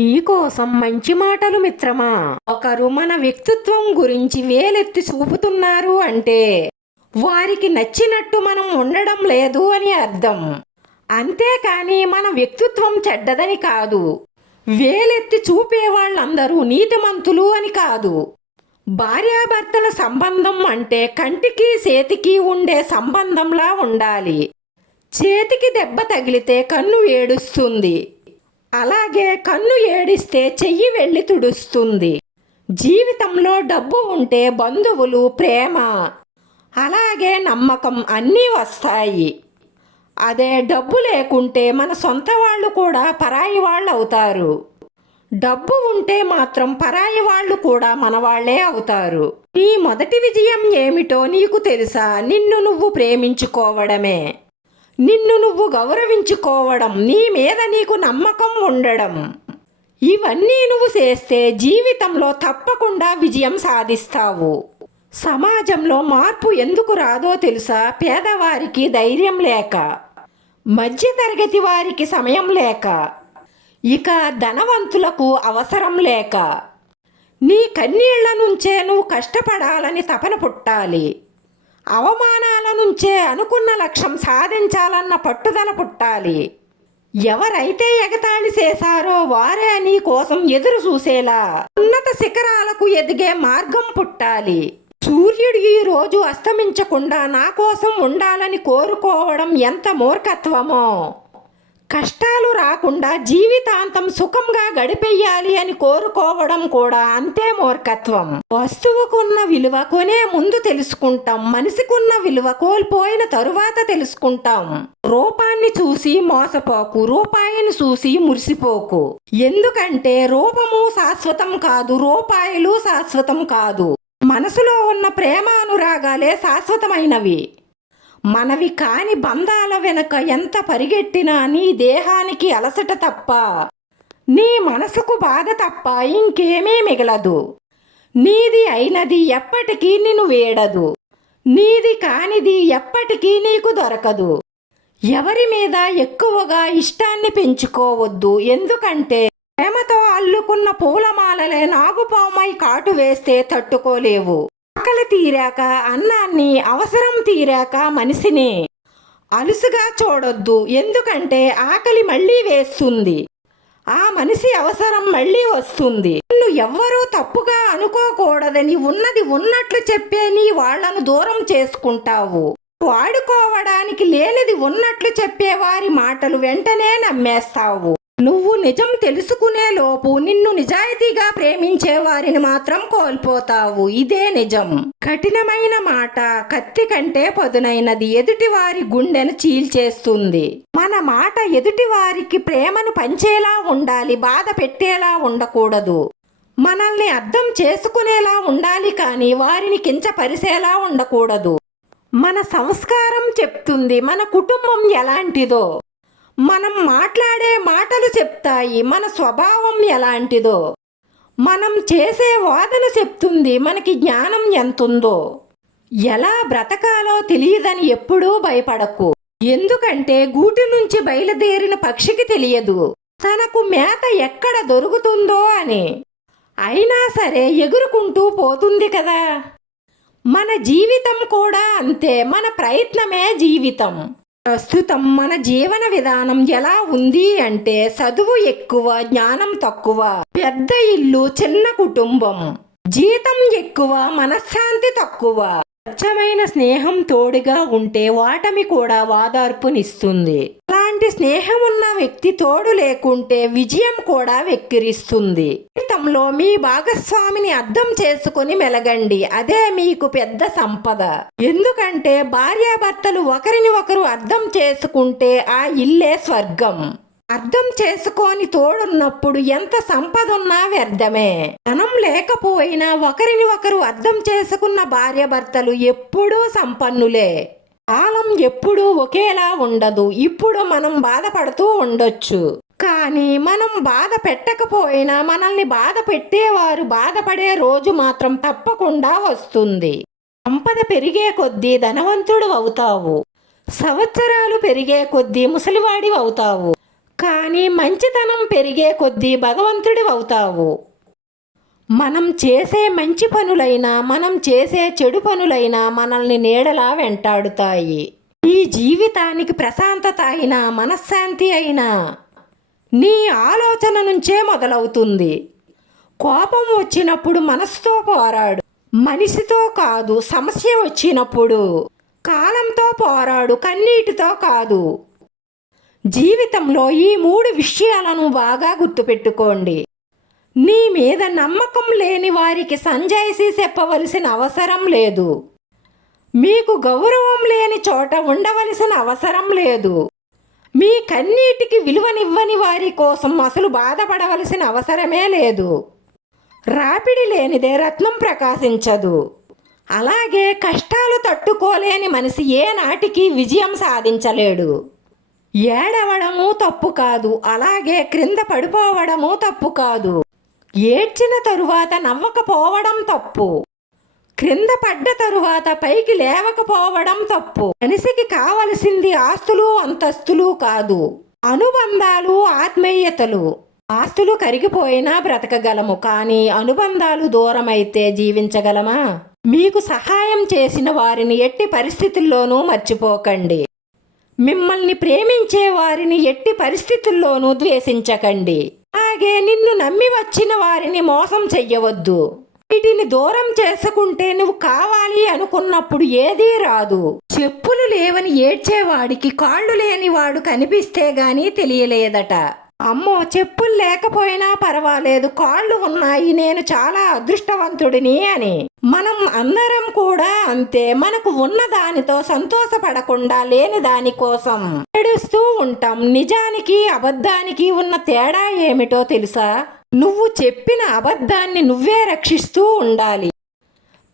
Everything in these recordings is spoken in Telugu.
నీకోసం మంచి మాటలు మిత్రమా? ఒకరు మన వ్యక్తిత్వం గురించి వేలెత్తి చూపుతున్నారు అంటే వారికి నచ్చినట్టు మనం ఉండడం లేదు అని అర్థం. అంతేకాని మన వ్యక్తిత్వం చెడ్డదని కాదు. వేలెత్తి చూపే వాళ్ళందరూ నీతిమంతులు అని కాదు. భార్యాభర్తల సంబంధం అంటే కంటికి చేతికి ఉండే సంబంధంలా ఉండాలి. చేతికి దెబ్బ తగిలితే కన్ను ఏడుస్తుంది. అలాగే కన్ను ఏడిస్తే చెయ్యి వెళ్ళి తుడుస్తుంది. జీవితంలో డబ్బు ఉంటే బంధువులు ప్రేమ అలాగే నమ్మకం అన్నీ వస్తాయి. అదే డబ్బు లేకుంటే మన సొంత వాళ్ళు కూడా పరాయి వాళ్ళు అవుతారు డబ్బు ఉంటే మాత్రం పరాయి వాళ్ళు కూడా మన వాళ్ళే అవుతారు. నీ మొదటి విజయం ఏమిటో నీకు తెలుసా? నిన్ను నువ్వు ప్రేమించుకోవడమే. నిన్ను నువ్వు గౌరవించుకోవడం నీ మీద నీకు నమ్మకం ఉండడం. ఇవన్నీ నువ్వు చేస్తే జీవితంలో తప్పకుండా విజయం సాధిస్తావు. సమాజంలో మార్పు ఎందుకు రాదో తెలుసా? పేదవారికి ధైర్యం లేక మధ్యతరగతి వారికి సమయం లేక ఇక ధనవంతులకు అవసరం లేక. నీ కన్నీళ్ళ నుంచే నువ్వు కష్టపడాలని తపన పుట్టాలి. అవమానాల నుంచే అనుకున్న లక్ష్యం సాధించాలన్న పట్టుదల పుట్టాలి. ఎవరైతే ఎగతాళి చేశారో వారే నీ కోసం ఎదురు చూసేలా ఉన్నత శిఖరాలకు ఎదిగే మార్గం పుట్టాలి. సూర్యుడు ఈ రోజు అస్తమించకుండా నా కోసం ఉండాలని కోరుకోవడం ఎంత మూర్ఖత్వమో! కష్టాలు రాకుండా జీవితాంతం సుఖంగా గడిపెయ్యాలి అని కోరుకోవడం కూడా అంతే మూర్ఖత్వం. వస్తువుకున్న విలువ కొనే ముందు తెలుసుకుంటాం మనిషికున్న విలువ కోల్పోయిన తరువాత తెలుసుకుంటాం. రూపాన్ని చూసి మోసపోకు రూపాయిని చూసి మురిసిపోకు. ఎందుకంటే రూపము శాశ్వతం కాదు రూపాయలు శాశ్వతం కాదు. మనసులో ఉన్న ప్రేమ అనురాగాలే శాశ్వతమైనవి. మనవి కాని బంధాల వెనుక ఎంత పరిగెట్టినా నీ దేహానికి అలసట తప్ప నీ మనసుకు బాధ తప్ప ఇంకేమీ మిగలదు. నీది అయినది ఎప్పటికీ నిన్ను వేడదు. నీది కానిది ఎప్పటికీ నీకు దొరకదు. ఎవరి మీద ఎక్కువగా ఇష్టాన్ని పెంచుకోవద్దు. ఎందుకంటే ప్రేమతో అల్లుకున్న పూలమాలలే నాగుపామై కాటు వేస్తే తట్టుకోలేవు. ఆకలి తీరాక అన్నాన్ని అవసరం తీరాక మనిషిని అలుసుగా చూడొద్దు. ఎందుకంటే ఆకలి మళ్ళీ వేస్తుంది. ఆ మనిషి అవసరం మళ్ళీ వస్తుంది. నిన్ను ఎవ్వరూ తప్పుగా అనుకోకూడదని ఉన్నది ఉన్నట్లు చెప్పే నీ వాళ్ళను దూరం చేసుకుంటావు. వాడుకోవడానికి లేనిది ఉన్నట్లు చెప్పేవారి మాటలు వెంటనే నమ్మేస్తావు. నువ్వు నిజం తెలుసుకునే లోపు నిన్ను నిజాయితీగా ప్రేమించే వారిని మాత్రం కోల్పోతావు. ఇదే నిజం. కఠినమైన మాట కత్తి కంటే పదునైనది ఎదుటి వారి గుండెను చీల్చేస్తుంది. మన మాట ఎదుటి వారికి ప్రేమను పంచేలా ఉండాలి బాధ పెట్టేలా ఉండకూడదు. మనల్ని అర్థం చేసుకునేలా ఉండాలి కానీ వారిని కించపరిసేలా ఉండకూడదు. మన సంస్కారం చెప్తుంది మన కుటుంబం ఎలాంటిదో. మనం మాట్లాడే మాటలు చెప్తాయి మన స్వభావం ఎలాంటిదో. మనం చేసే వాదన చెప్తుంది మనకి జ్ఞానం ఎంతుందో. ఎలా బ్రతకాలో తెలియదని ఎప్పుడూ భయపడకు. ఎందుకంటే గూటి నుంచి బయలుదేరిన పక్షికి తెలియదు తనకు మేత ఎక్కడ దొరుకుతుందో అని. అయినా సరే ఎగురుకుంటూ పోతుంది కదా. మన జీవితం కూడా అంతే మన ప్రయత్నమే జీవితం. ప్రస్తుతం మన జీవన విధానం ఎలా ఉంది అంటే చదువు ఎక్కువ జ్ఞానం తక్కువ. పెద్ద ఇల్లు చిన్న కుటుంబం. జీతం ఎక్కువ మనశ్శాంతి తక్కువ. స్వచ్ఛమైన స్నేహం తోడుగా ఉంటే వాటమి కూడా వాదార్పునిస్తుంది. అలాంటి స్నేహం ఉన్న వ్యక్తి తోడు లేకుంటే విజయం కూడా వెక్కిరిస్తుంది. జీవితంలో మీ భాగస్వామిని అర్థం చేసుకొని మెలగండి. అదే మీకు పెద్ద సంపద. ఎందుకంటే భార్యాభర్తలు ఒకరిని ఒకరు అర్థం చేసుకుంటే ఆ ఇల్లే స్వర్గం. అర్థం చేసుకొని తోడున్నప్పుడు ఎంత సంపద ఉన్నా వ్యర్థమే. ధనం లేకపోయినా ఒకరిని ఒకరు అర్థం చేసుకున్న భార్యాభర్తలు ఎప్పుడూ సంపన్నులే. కాలం ఎప్పుడూ ఒకేలా ఉండదు. ఇప్పుడు మనం బాధపడుతూ ఉండొచ్చు. కానీ మనం బాధ పెట్టకపోయినా మనల్ని బాధ పెట్టేవారు బాధపడే రోజు మాత్రం తప్పకుండా వస్తుంది. సంపద పెరిగే కొద్దీ ధనవంతుడు అవుతావు. సంవత్సరాలు పెరిగే కొద్దీ ముసలివాడి అవుతావు. కానీ మంచితనం పెరిగే కొద్దీ భగవంతుడి అవుతావు. మనం చేసే మంచి పనులైనా మనం చేసే చెడు పనులైనా మనల్ని నీడలా వెంటాడుతాయి. ఈ జీవితానికి ప్రశాంతత అయినా మనశ్శాంతి అయినా నీ ఆలోచన నుంచే మొదలవుతుంది. కోపం వచ్చినప్పుడు మనసుతో పోరాడు. మనిషితో కాదు సమస్య వచ్చినప్పుడు. కాలంతో పోరాడు కన్నీటితో కాదు. జీవితంలో ఈ మూడు విషయాలను బాగా గుర్తుపెట్టుకోండి. నీ మీద నమ్మకం లేని వారికి సంజాయిషి చెప్పవలసిన అవసరం లేదు. మీకు గౌరవం లేని చోట ఉండవలసిన అవసరం లేదు. మీ కన్నీటికి విలువనివ్వని వారి కోసం అసలు బాధపడవలసిన అవసరమే లేదు. రాపిడి లేనిదే రత్నం ప్రకాశించదు. అలాగే కష్టాలు తట్టుకోలేని మనిషి ఏనాటికి విజయం సాధించలేడు. ఏడవడము తప్పు కాదు అలాగే క్రింద పడిపోవడము తప్పు కాదు. ఏడ్చిన తరువాత నవ్వకపోవడం తప్పు. క్రింద పడ్డ తరువాత పైకి లేవకపోవడం తప్పు. మనిషికి కావలసింది ఆస్తులు అంతస్తులు కాదు. అనుబంధాలు ఆత్మీయతలు. ఆస్తులు కరిగిపోయినా బ్రతకగలము కానీ అనుబంధాలు దూరమైతే జీవించగలమా? మీకు సహాయం చేసిన వారిని ఎట్టి పరిస్థితుల్లోనూ మర్చిపోకండి. మిమ్మల్ని ప్రేమించే వారిని ఎట్టి పరిస్థితుల్లోనూ ద్వేషించకండి. అలాగే నిన్ను నమ్మి వచ్చిన వారిని మోసం చెయ్యవద్దు. వీటిని దూరం చేసుకుంటే నువ్వు కావాలి అనుకున్నప్పుడు ఏదీ రాదు. చెప్పులు లేవని ఏడ్చేవాడికి కాళ్ళు లేనివాడు కనిపిస్తే గాని తెలియలేదట. అమ్మో చెప్పులు లేకపోయినా పర్వాలేదు కాళ్ళు ఉన్నాయి నేను చాలా అదృష్టవంతుడిని అని. మనం అందరం కూడా అంతే మనకు ఉన్న దానితో సంతోషపడకుండా లేని దానికోసం ఏడుస్తూ ఉంటాం. నిజానికి అబద్ధానికి ఉన్న తేడా ఏమిటో తెలుసా? నువ్వు చెప్పిన అబద్ధాన్ని నువ్వే రక్షిస్తూ ఉండాలి.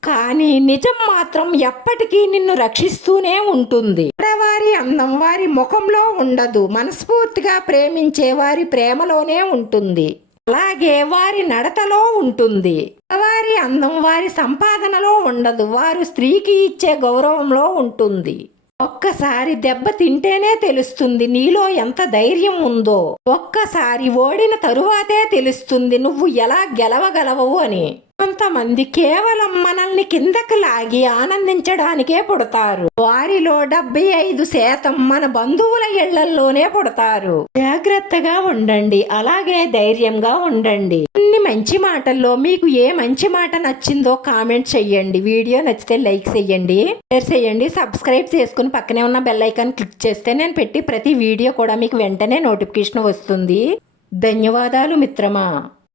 కానీ నిజం మాత్రం ఎప్పటికీ నిన్ను రక్షిస్తూనే ఉంటుంది. ఆడవారి అందం వారి ముఖంలో ఉండదు. మనస్ఫూర్తిగా ప్రేమించే వారి ప్రేమలోనే ఉంటుంది. అలాగే వారి నడతలో ఉంటుంది. వారి అందం వారి సంపాదనలో ఉండదు. వారు స్త్రీకి ఇచ్చే గౌరవంలో ఉంటుంది. ఒక్కసారి దెబ్బ తింటేనే తెలుస్తుంది నీలో ఎంత ధైర్యం ఉందో. ఒక్కసారి ఓడిన తరువాతే తెలుస్తుంది నువ్వు ఎలా గెలవగలవు అని. కొంతమంది కేవలం మనల్ని కిందకి లాగి ఆనందించడానికే పుడతారు. వారిలో డెబ్బై ఐదు శాతం మన బంధువుల ఇళ్ళల్లోనే పుడతారు. జాగ్రత్తగా ఉండండి. అలాగే ధైర్యంగా ఉండండి. కొన్ని మంచి మాటల్లో మీకు ఏ మంచి మాట నచ్చిందో కామెంట్ చెయ్యండి. వీడియో నచ్చితే లైక్ చేయండి షేర్ చేయండి సబ్స్క్రైబ్ చేసుకుని పక్కనే ఉన్న బెల్ ఐకాన్ క్లిక్ చేస్తే నేను పెట్టి ప్రతి వీడియో కూడా మీకు వెంటనే నోటిఫికేషన్ వస్తుంది. ధన్యవాదాలు మిత్రమా?